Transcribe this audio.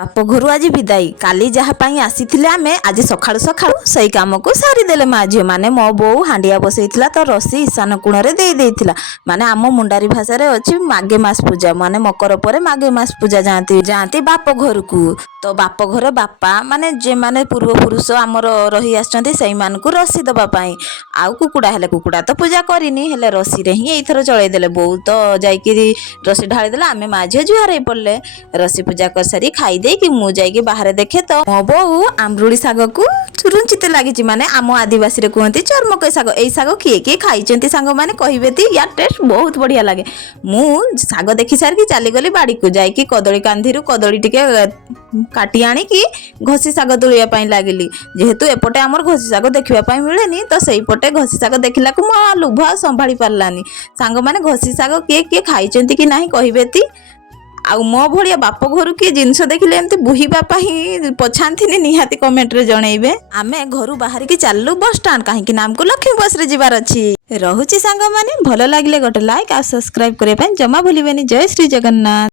बाप घर आज विदाई काली जहाँपाई आसी आम आज सका सका से कम को सारीदे माँ झील मैंने मो बो हांडिया बसई तो रसी ईशान कोणे देदेला माने आम मुंडारी भाषा अच्छी माघे मास पूजा माने मकर पर माघे मास पूजा जाती जाती बाप घर को तो बाप घर बापा माने जे माने पूर्वपुरुष आमर रही आसमानक रसी दवापाई आउ कुकुड़ा हेले कुकुड़ा तो पूजा करनी हेले रसी रे ही एथर चलईदे बो तो जाकि रसी ढालीदेला आम माँ झील जुहार पड़े रसी पूजा कर सारी खाईदे कि मु जाइए बाहर देखे तो मो बो आम्रुड़ी साग को रुंचिते लगी माने आम आदिवासी कहते चर्मकई साग यही साग किए किए खाई सांग मैंने कहे ती यार टेस्ट बहुत बढ़िया लगे मु साग देखी सारिकी चलीगली बाड़ी को जाकि कदली कांधी कदली टिके काटी आनिकी घसी साग तोड़ापी लगिली जेहेतु एपटे आमर घसी साग देखा मिले तो सही पटे घसी साग देखला मो लुभ संभाली पारानी सांग मैंने घसी साग किए किए खाई कि ना कहे ती आउ मो भाया बाप घर किए जिनस देखिले एमती बुहीबापा ही पछाती निहाती कमेंट रे जनइबे आमे घर बाहर की चलू बस स्टाण्ड कहीं आमको लक्ष्मी बस रे जीवार अच्छी रहुची सांग माने भल लगिले गोटे लाइक आ सब्सक्राइब करने जमा भूलिबेनी। जय श्री जगन्नाथ।